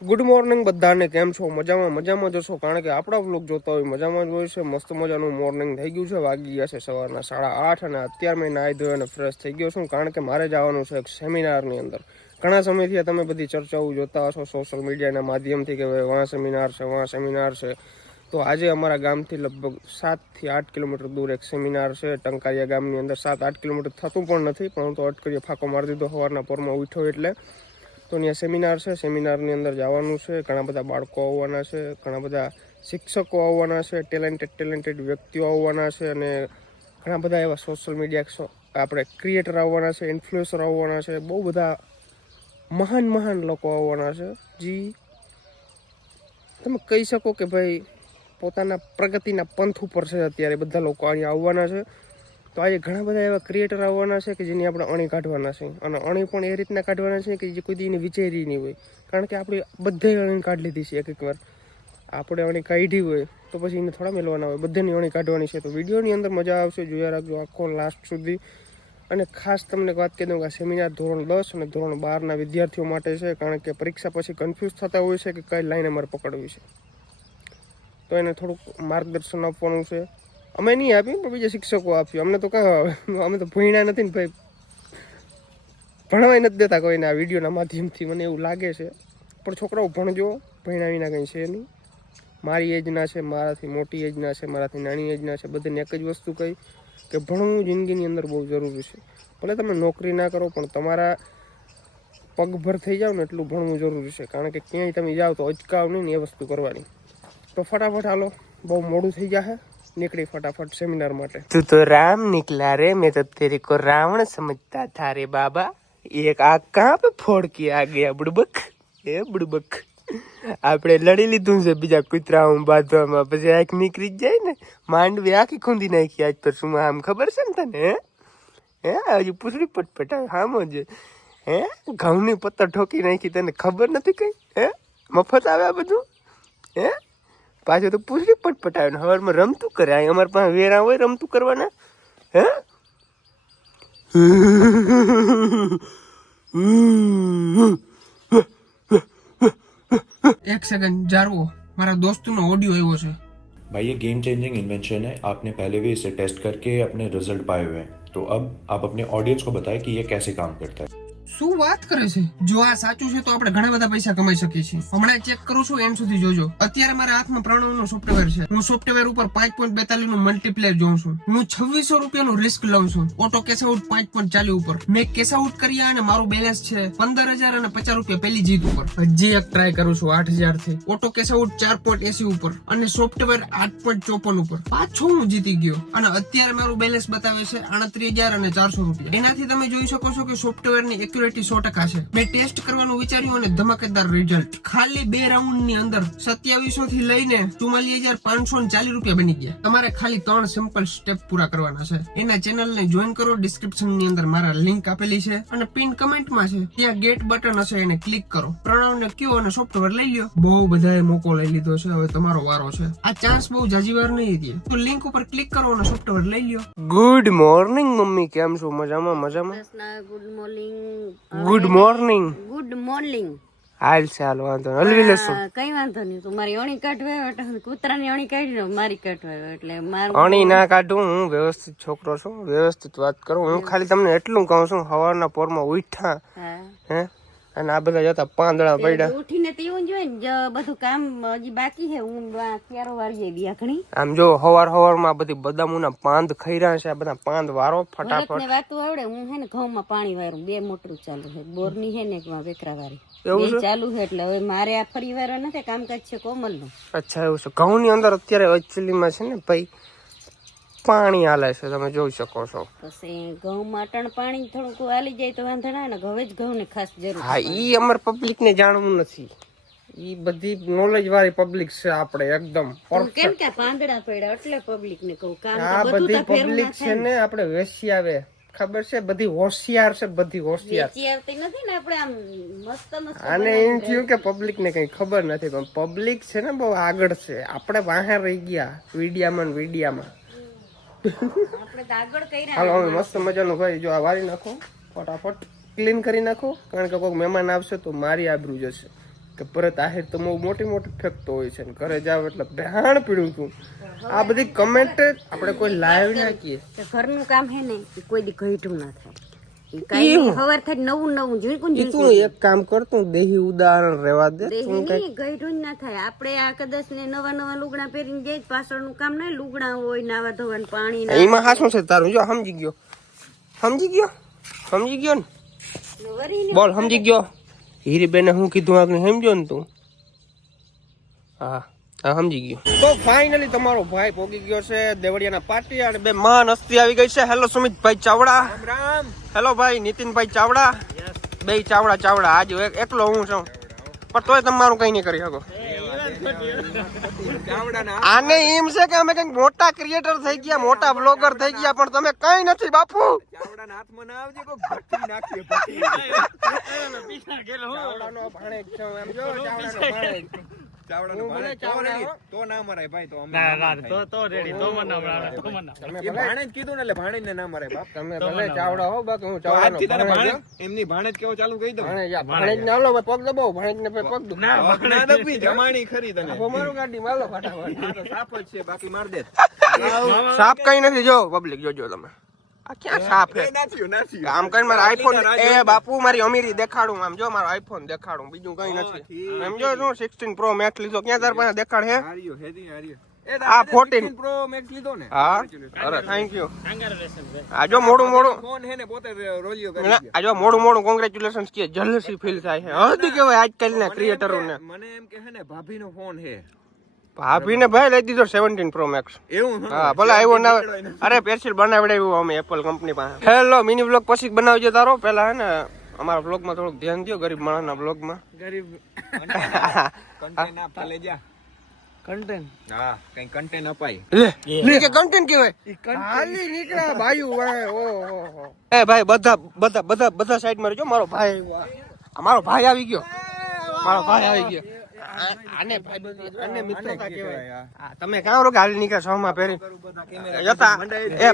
Good morning બધાને, કેમ છો? મજામાં જશો, કારણ કે આપણા વ્લોગ જોતા હોય મજામાં જ હોય છે. મસ્ત મજાનું મોર્નિંગ થઈ ગયું છે, વાગી ગયા છે સવારના 8:30 અને અત્યારે મેં નાહી ધોઈ અને ફ્રેશ થઈ ગયો છું, કારણ કે મારે જવાનું છે એક સેમિનારની અંદર. ઘણા સમયથી તમે બધી ચર્ચાઓ જોતા હશો સોશિયલ મીડિયાના માધ્યમથી કે ભાઈ વાં સેમિનાર છે. તો આજે અમારા ગામથી લગભગ 7 થી 8 કિલોમીટર દૂર એક સેમિનાર છે ટંકારિયા ગામની અંદર. 7-8 કિલોમીટર થતું પણ નથી, પણ હું તો અટકરીએ ફાંકો મારી દીધો સવારના પોરમાં ઉઠ્યો એટલે. તો ત્યાં સેમિનાર છે, સેમિનારની અંદર જવાનું છે. ઘણા બધા બાળકો આવવાના છે, ઘણા બધા શિક્ષકો આવવાના છે, ટેલેન્ટેડ વ્યક્તિઓ આવવાના છે અને ઘણા બધા એવા સોશિયલ મીડિયા આપણે ક્રિએટર આવવાના છે, ઇન્ફ્લુએન્સર આવવાના છે. બહુ બધા મહાન લોકો આવવાના છે. જી તમે કહી શકો કે ભાઈ પોતાના પ્રગતિના પંથ ઉપર છે અત્યારે બધા લોકો અહીંયા આવવાના છે. તો આજે ઘણા બધા એવા ક્રિએટર આવવાના છે કે જેની આપણે અણી કાઢવાના છે, અને અણી પણ એ રીતના કાઢવાના છે કે જે કોઈ દી એને વિચારી નહીં હોય. કારણ કે આપણે બધે અણી કાઢી લીધી છે. એક વાર આપણે અણી કાઢી હોય તો પછી એને થોડા મેળવાના હોય, બધાની અણી કાઢવાની છે. તો વિડીયોની અંદર મજા આવશે, જોયા રાખજો આખો લાસ્ટ સુધી. અને ખાસ તમને વાત કહી દઉં કે આ સેમિનાર ધોરણ 10 અને ધોરણ 12ના વિદ્યાર્થીઓ માટે છે, કારણ કે પરીક્ષા પછી કન્ફ્યુઝ થતા હોય છે કે કઈ લાઈન અમારે પકડવી છે. તો એને થોડુંક માર્ગદર્શન આપવાનું છે. અમે નહીં આપી પણ બીજા શિક્ષકો આપ્યું. અમને તો કાં આવે, અમે તો ભણ્યા નથી ને ભાઈ, ભણવાય નથી દેતા કોઈને આ વિડીયોના માધ્યમથી, મને એવું લાગે છે. પણ છોકરાઓ ભણજો, ભણ્યા વિના કંઈ છે નહીં. મારી એજના છે, મારાથી મોટી એજના છે, મારાથી નાની એજના છે, બધાને એક જ વસ્તુ કહી કે ભણવું જિંદગીની અંદર બહુ જરૂરી છે. ભલે તમે નોકરી ના કરો પણ તમારા પગભર થઈ જાઓ ને એટલું ભણવું જરૂરી છે, કારણ કે ક્યાંય તમે જાઓ તો અચકાવ નહીં ને એ વસ્તુ કરવાની. તો ફટાફટ હાલો, બહુ મોડું થઈ જશે, નીકળી ફટાફટ સેમિનાર માટે. તું તો રામ निकला रे, मैं तो तेरे को रावण समझता था रे बाबा. एक आग कहाँ पे फोड़ के आ गया बुड़बक, એ बुड़बक. આપણે લડી લીધું છે બીજા કૂતરાઓ બાંધવામાં, પછી આંખ નીકળી જ જાય ને. માંડવી આખી ખૂંદી નાખી આજ પર શું આમ ખબર છે ને તને? હે હજી પૂછડી પટપટાવે હામો જ હે, ઘઉંની પત્તર ઠોકી નાખી, તને ખબર નથી કઈ? હે મફત આવે આ બધું? હે પાછું તો પૂછડી પટપટાવે ને હવારમાં રમતું કરે. અહીં અમારે પાસે વેરા હોય રમતું કરવાના. હે એક સેકન્ડ જારવો, મારા દોસ્તનો ઓડિયો આવ્યો છે. भाई ये गेम चेंजिंग इन्वेंशन है, आपने पहले भी इसे टेस्ट करके अपने रिजल्ट पाए हुए हैं, तो अब आप अपने ऑडियंस को बताएं कि ये कैसे काम करता है. શું વાત કરે છે? જો આ સાચું છે તો આપણે ઘણા બધા પૈસા કમાઈ શકીએ છીએ. હમણાં ચેક કરું છું, એન્ડ સુધી જોજો. અત્યારે મારા હાથમાં પ્રણવનું સોફ્ટવેર છે. હું સોફ્ટવેર ઉપર 5.42 નું મલ્ટીપ્લેયર જોઉં છું. હું 2600 રૂપિયાનું રિસ્ક લઉં છું. ઓટો કેશ આઉટ 5.40 ઉપર મેં કેશ આઉટ કર્યા અને મારું બેલેન્સ છે 15,050 રૂપિયા પહેલી જીત ઉપર. હજી એક ટ્રાય કરું છું 8,000 થી. ઓટો કેશ આઉટ 4.80 ઉપર અને સોફ્ટવેર 8.54 ઉપર. પાછો હું જીતી ગયો અને અત્યારે મારું બેલેન્સ બતાવે છે 38,400 રૂપિયા. એનાથી તમે જોઈ શકો છો કે સોફ્ટવેરની એક્યુરેટ 100% છે. મેં ટેસ્ટ કરવાનું વિચાર્યું અને ધમાકેદાર રિઝલ્ટ. ખાલી 2 રાઉન્ડ ની અંદર 2700 થી લઈને 44,540 રૂપિયા બની ગયા. તમારે ખાલી 3 સિમ્પલ સ્ટેપ પૂરા કરવાના છે. એના ચેનલ ને જોઈન કરો, ડિસ્ક્રિપ્શન ની અંદર મારા લિંક આપેલી છે અને પિન કમેન્ટ માં છે, ત્યાં ગેટ બટન હશે, એને ક્લિક કરો. પ્રણવ ને કયો અને સોફ્ટવેર લઈ લ્યો. બહુ બધાએ મોકો લઈ લીધો છે, હવે તમારો વારો છે. આ ચાન્સ બહુ જાજી વાર નહીં દે, તો લિંક ઉપર ક્લિક કરો અને સોફ્ટવેર લઈ લ્યો. ગુડ મોર્નિંગ મમ્મી, કેમ છો? મજામાં? Good morning. Good morning. Good morning. હાલ ચાલો, વાંધો હલવી લેશું. કઈ વાંધો નહીં. તું મારી અણી કાઢવા, કૂતરાની અણી કાઢી મારી કાઢવા, એટલે મારું અણી ના કાઢું. હું વ્યવસ્થિત છોકરો છું, વ્યવસ્થિત વાત કરું. હું ખાલી તમને એટલું કહું છું, સવારના પોરમાં ઉઠ્યા હે અને આ બધા જતા પાંદડા પડ્યા ઉઠીને તેવું જોઈએ ને, બધું કામ હજી બાકી છે. હું ક્યારો વાળી બિયાખણી. આમ જો સવારમાં બધી બદામુના પાંદ ખાઈ રહ્યા છે. આ બધા પાંદ વારો ફટાફટ વાતું આવડે. હું હે ને ઘઉંમાં પાણી વાળું, 2 મોટરું ચાલુ છે. બોરની છે ને વેકરા વાળી બે ચાલુ છે, એટલે હવે મારે આ ફરી વાળો નથી, કામકાજ છે કોમલ નું. અચ્છા એવું છે. ઘઉં ની અંદર અત્યારે એકચ્યુઅલીમાં છે ને ભાઈ પાણી હાલે છે, તમે જોઈ શકો છો. પછી ઘઉં માટણ પાણી થોડુંક હાલી જાય તો વાંધો ના ને. હવે જ ઘઉં ને ખાસ જરૂર. હા, ઈ અમાર પબ્લિક ને જાણવું નથી. ઈ બધી નોલેજ વાળી પબ્લિક છે આપણે એકદમ પરફેક્ટ. કેમ કે પાંદડા પડ્યા એટલે પબ્લિક ને કહું. કામ આ બધી પબ્લિક છે ને આપણે વેસી આવે, ખબર છે? બધી હોશિયાર છે, બધી હોશિયાર. વેચી નથી ને આપણે આમ મસ્ત મસ્ત. આને એમ થયું કે પબ્લિક ને કઈ ખબર નથી, પણ પબ્લિક છે ને બહુ આગળ છે. આપણે બહાર રહી ગયા વિડિયામાં. હાલો હવે મસ્ત મજાનું ભાઈ જો આ વારી નાખો, ફટાફટ ક્લીન કરી નાખો, કારણ કે કોઈ મહેમાન આવશે તો મારી આબરૂ જશે. કે ભરત આહિર તો બહુ મોટી મોટી ફેંકતો હોય છે ને ઘરે જાવ એટલે બેહાણ પીડું છું. આ બધી કમેન્ટ આપણે કોઈ લાઈવ નાખીએ કે ઘરનું કામ હે ને એ કોઈ દી ઘઈટું ના થાય. ઈ કાંઈ હવાર થાય નવું નવું જોઈકું ઈ તું એક કામ કરતું દેહી ઉદાહરણ રહેવા દે. ઘઈટું જ ના થાય. આપણે આ કદાચ ને નવા નવા લુગડા પહેરીને જઈ પાછળનું કામ ના લુગડા હોય નાવા ધોવાનું પાણી ના એમાં હાસું છે તારું? જો સમજી ગયો ને વરી બોલ સમજી ગયો. હીરીબેને હું કીધું આગળ સમજો ને તું? હા સમજી ગયો. તો ફાઇનલી તમારો ભાઈ પોગી ગયો છે દેવળિયાના પાટી અને બે મહાન હસ્તી આવી ગઈ છે. હેલો સુમિતભાઈ ચાવડા. હેલો ભાઈ નીતિનભાઈ ચાવડા. બે ચાવડા આજ એકલો હું છું પણ તોય તમારું કઈ નહીં કરી શકો. આને એમ છે કે અમે કઈક મોટા ક્રિએટર થઈ ગયા, મોટા બ્લોગર થઈ ગયા, પણ તમે કઈ નથી બાપુ. ચાવડાનો ભાણેજ છું એમ જો. ચાવડાનો ભાણેજ તો ના મરાય ભાઈ. તો તમે ભાણેજ કીધું ને એટલે ભાણેજ ને ના મરાય બાપ. તમે ભલે ચાવડા હો બાકી હું ચાવડાનો ભાણેજ. એમની ભાણેજ કેવો ચાલુ કહી દો. ભાણેજ ને હાલો પગ દબાવો. ભાણેજ ને પગ દો. ના દબી જમાણી ખરી તને. મારું ગાડી માલો ફટાફટ. સાપ જ છે બાકી માર દે. સાપ કઈ નથી. જો પબ્લિક જોજો તમે. આ ક્યાં સાપ હે? આમ કઈ મારો આઈફોન. એ બાપુ મારી અમીરી દેખાડું. આમ જો મારો આઈફોન દેખાડું, બીજું કઈ નથી. એમ જો હું 16 પ્રો મેક્સ લીધો. ક્યાં તાર પાસે દેખાડ હે? આ 14 પ્રો મેક્સ લીધો ને. હા અરે થેન્ક યુ. આ જો મોડું ફોન હે ને પોતે રોલિયો કરી દે. આ જો મોડું કોંગ્રેચ્યુલેશન્સ કે જલસી ફીલ થાય છે. હદ કેવાય આજકાલના ક્રિએટરો ને. મને એમ કે હે ને ભાભીનો ફોન હે. ભાભીને ભાઈ લઈ દીધો 17 પ્રો મેક્સ. એવું? હા ભલે આવ્યો ના. અરે પેન્સિલ બનાવડાવ્યું અમે એપલ કંપની પાસે. હેલો મિની વ્લોગ પછી બનાવજો તારો. પેલા હે ને અમારા વ્લોગ માં થોડુંક ધ્યાન દો. ગરીબ માણસના વ્લોગ માં ગરીબ કન્ટેન્ટ આપતા લે જા. કન્ટેન્ટ હા કઈ કન્ટેન્ટ અપાય લે કે કન્ટેન્ટ કહેવાય. હાલી નીકળા ભાઈઓ. ઓહો એ ભાઈ બધા સાઈડ માં રહેજો. મારો ભાઈ આવી ગયો. આને મિત્રતા કહેવાય. તમે કાં રો કે હાલી નીકળ્યા શોમાં પહેરી જતા. એ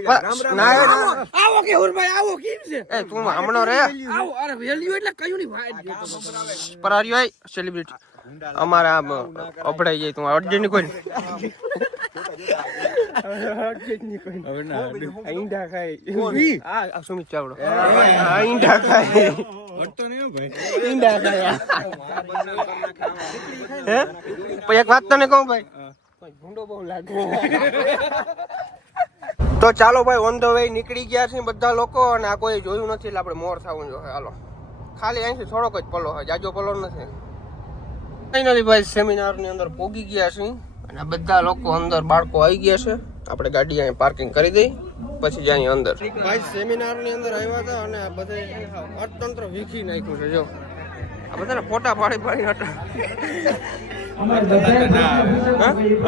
આવો કે હુરભાઈ આવો કેમ છે? એ તું હમણો રે આવો. અરે વેલ્યુ એટલે કયું ની ભાઈ પરારીઓ આય સેલિબ્રિટી અમારા અપડાઈ જાય. તું અર્જન્ટ કોઈ ઈંડા ખાય. આ સુમિત ચાવડો ઈંડા ખાય. ઈંડા ખાય. એક વાત તને કહું ભાઈ, ભૂંડો બહુ લાગે. તો ચાલો ભાઈ ઓન ધ વે નીકળી ગયા છે બધા લોકો. અને આ કોઈ જોયું નથી એટલે આપણે મોર થવું જોઈએ. હાલો ખાલી અહીંથી થોડોક જ પલો હોય, જાજો પલો નથી. ફાઇનલી ભાઈ સેમિનાર ની અંદર પોગી ગયા છે અને આ બધા લોકો અંદર બાળકો આવી ગયા છે. આપણે ગાડી અહીં પાર્કિંગ કરી દઈ પછી જાય અંદર. ભાઈ સેમિનાર ની અંદર આવ્યા હતા અને આ બધા અર્થતંત્ર વીખી નાખ્યું છે. જો આ બધાને ફોટા પાડી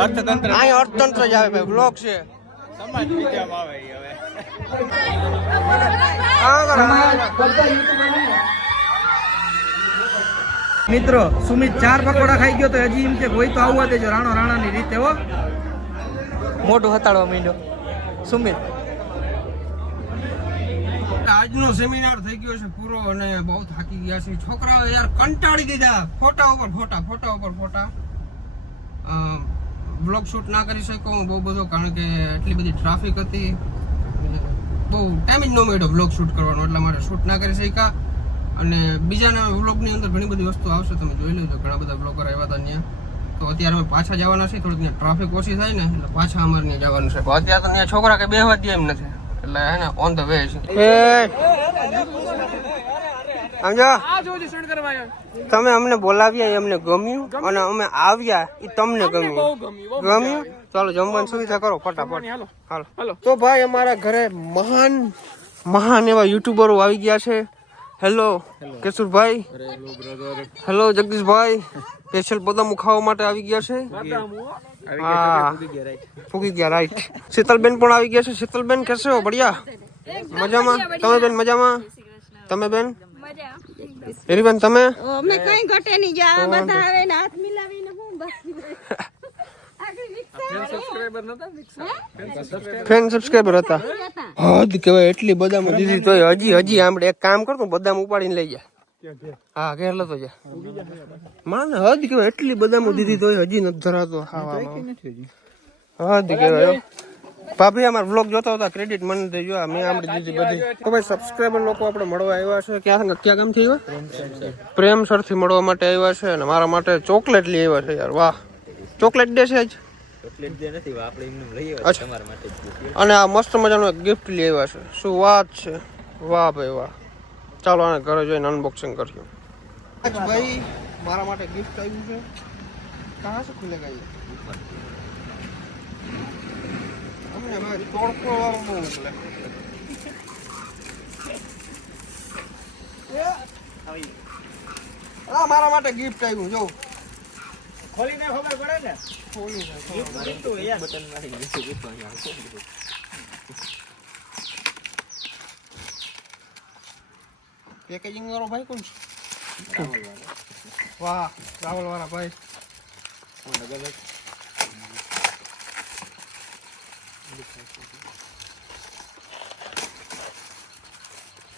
અર્થતંત્ર જ આવે ભાઈ. બ્લોક છે સમાજ વિદ્યામાં આવે હવે. મિત્રો સુમિત 4 પકોડા ખાઈ ગયો તો હજી એમ કે કોઈ તો આવવા દેજો. રાણાની રીતે હો મોઢું હતાડવા માંડ્યો સુમિત. આજનો સેમિનાર થઈ ગયો છે પૂરો અને બહુ થાકી ગયા છે છોકરાઓ. યાર કંટાળી દીધા. ફોટા ઉપર ફોટા. બ્લોગ શૂટ ના કરી શકું બહુ બધો, કારણ કે એટલી બધી ટ્રાફિક હતી. બહુ ટાઈમ જ ન મળ્યો બ્લોગ શૂટ કરવાનો, એટલે મારે શૂટ ના કરી શક્યા. અને બીજાના વ્લોગની અંદર ઘણી બધી વસ્તુ આવશે, તમે જોઈ લેજો. ઘણા બધા બ્લોગર આવ્યા હતા ત્યાં. તો અત્યારે અમે પાછા જવાના છીએ. થોડીક ત્યાં ટ્રાફિક ઓછી થાય ને એટલે પાછા અમારે ત્યાં જવાનું છે. અત્યારે તો ત્યાં છોકરા કે બેહવા દે એમ નથી, એટલે હે ને ઓન ધ વે છે. સમજો તમે અમને બોલાવ્યા અમને ગમ્યું, અને અમે આવ્યા એ તમને ગમ્યું. ચાલો જમવાની સુવિધા કરો ફટાફટ. હાલો તો ભાઈ અમારા ઘરે મહાન એવા યુટ્યુબરો આવી ગયા છે. હેલો કેશુરભાઈ. હેલો જગદીશભાઈ. સ્પેશિયલ બદામુ ખાવા માટે આવી ગયા છે. હા ફૂકી ગયા રાઈટ. શીતલબેન પણ આવી ગયા છે. શીતલબેન કેસે હો? બઢિયા મજામાં. તમે બેન મજામાં? તમે બેન હેરીબેન તમે? અમે કઈ ઘટે નહીં. જા બધા આવે ને હાથ મિલાવીને હું બાકી ફેન સબસ્ક્રાઇબર હતા. હદ કેવાય એટલી બદામ દીધી તો હજી આમડે એક કામ કરતો બદામ ઉપાડીને લઈ જાય. હા ઘેર લેતો જા માને હદ કેવાય એટલી બદામો દીધી તોય હજી નથી ધરાતો ખાવામાં હદ કેવાય ભાભી અમાર વ્લોગ જોતા હતા ક્રેડિટ મને દેજો મેં આમડી દીધી બધી તો ભાઈ સબસ્ક્રાઇબર લોકો આપણે મળવા આવ્યા છે ક્યાં ગામથી આવ્યા પ્રેમસર થી મળવા માટે આવ્યા છે અને મારા માટે ચોકલેટ લઈ આવ્યા છે યાર વાહ ચોકલેટ દે છે આજ અને આ મસ્ત મજાનો એક ગિફ્ટ લઈ આવ્યા છે શું વાત છે વાહ ભાઈ વાહ ચાલો આને ઘરે જઈને અનબોક્સિંગ કર્યું ભાઈ મારા માટે ગિફ્ટ આવ્યું છે કહાં સે ખુલેગા ये हमने भाई तोड़फोड़ वाला बહુ મોકલે આ મારા માટે ગિફ્ટ આવ્યું જો ખોલીને ખબર પડે ને ખોલીને તો યાર બટન મારી પેકેજિંગ વાળો ભાઈ કોણ છે વાહ રાવલ વાળા ભાઈ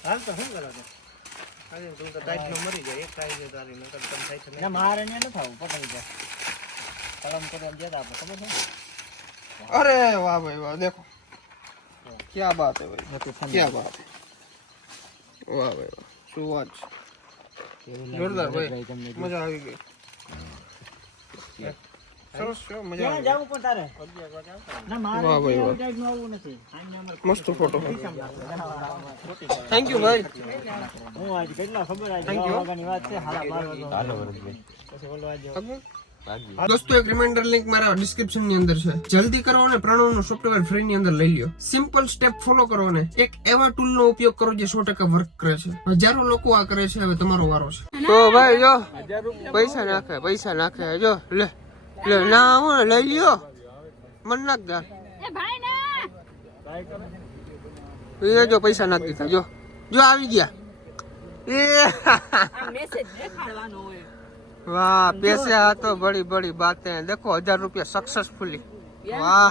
હાલ તો શું કરો આજે તું તો ટાઈટ નો મરી જાય એક ટાઈટ ને તારી નકર તમ થાય છે ના મારે ને ન થાવું પકડી જાય કલમ કરવા ગયા આપણે ખબર છે અરે વાહ ભાઈ વાહ દેખો क्या बात है भाई क्या बात है वाह भाई वाह શું વાત છે જોરદાર ભાઈ મજા આવી ગઈ સરસ છે મજા આવી જાવ પણ તારે ના મારે વાહ ભાઈ વાહ આવું નથી મસ્ત ફોટો થેન્ક યુ ભાઈ હું આજ કેટલા ખબર આજ વાગવાની વાત છે હાલા 12 વાગે પછી બોલવા જાવ दोस्तों एक रिमाइंडर लिंक मारा डिस्क्रिप्शन ની અંદર છે જલ્દી કરો અને પ્રણવનો સોફ્ટવેર ફ્રી ની અંદર લઈ લ્યો સિમ્પલ સ્ટેપ ફોલો કરો ને એક એવા ટૂલ નો ઉપયોગ કરો જે 100% વર્ક કરે છે હજારો લોકો આ કરે છે હવે તમારો વારો છે તો ભાઈ જો પૈસા નાખે જો લે લે ના હું લઈ લ્યો મન નાખ દે એ ભાઈ ને એ જો પૈસા નાખ દીધા જો જો આવી ગયા એ મેસેજ દેખાડવાનો હોય वाह पैसे आ तो बड़ी बड़ी बातें देखो 1000 रुपया सक्सेसफुली वाह